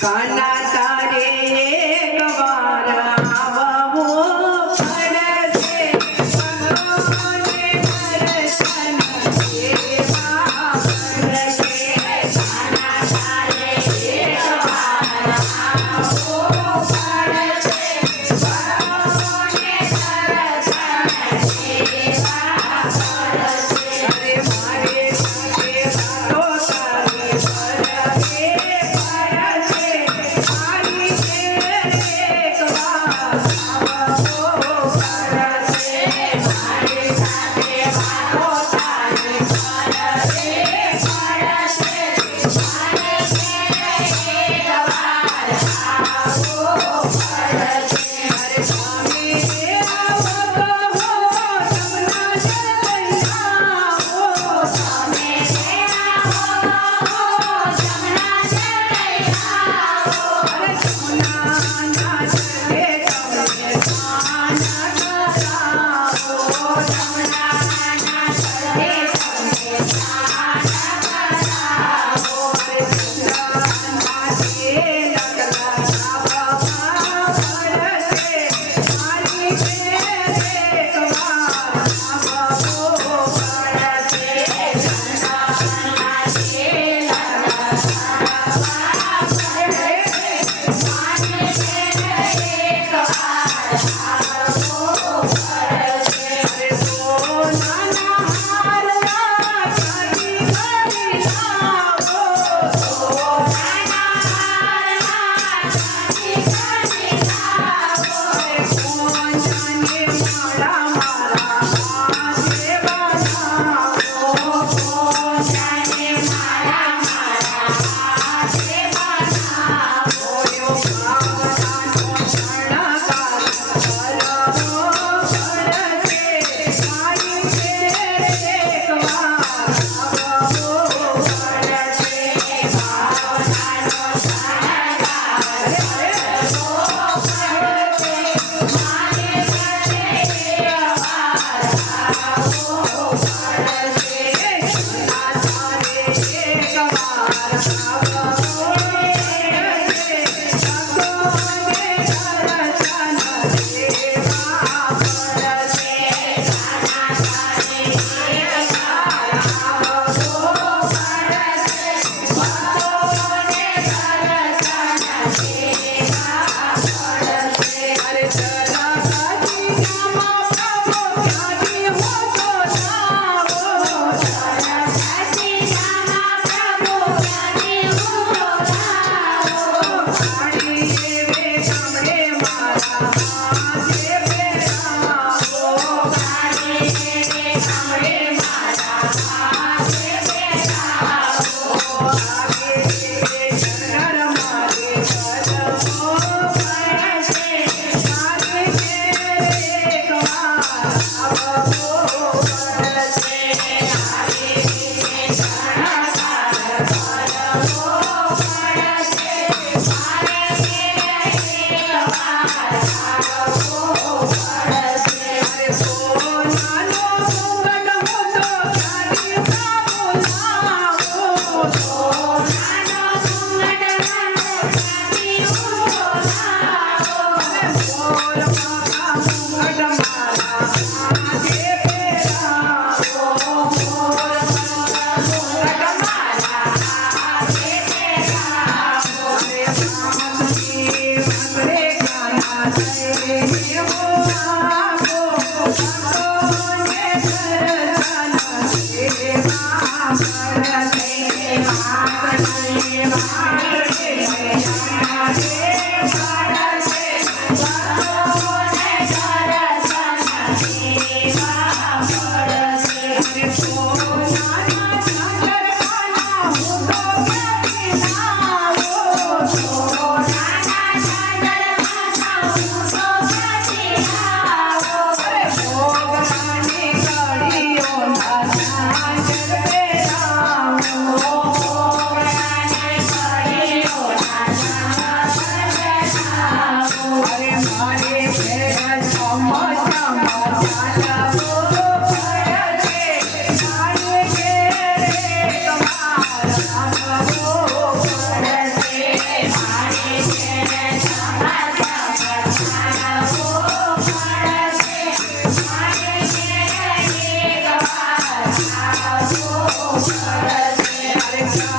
Kanata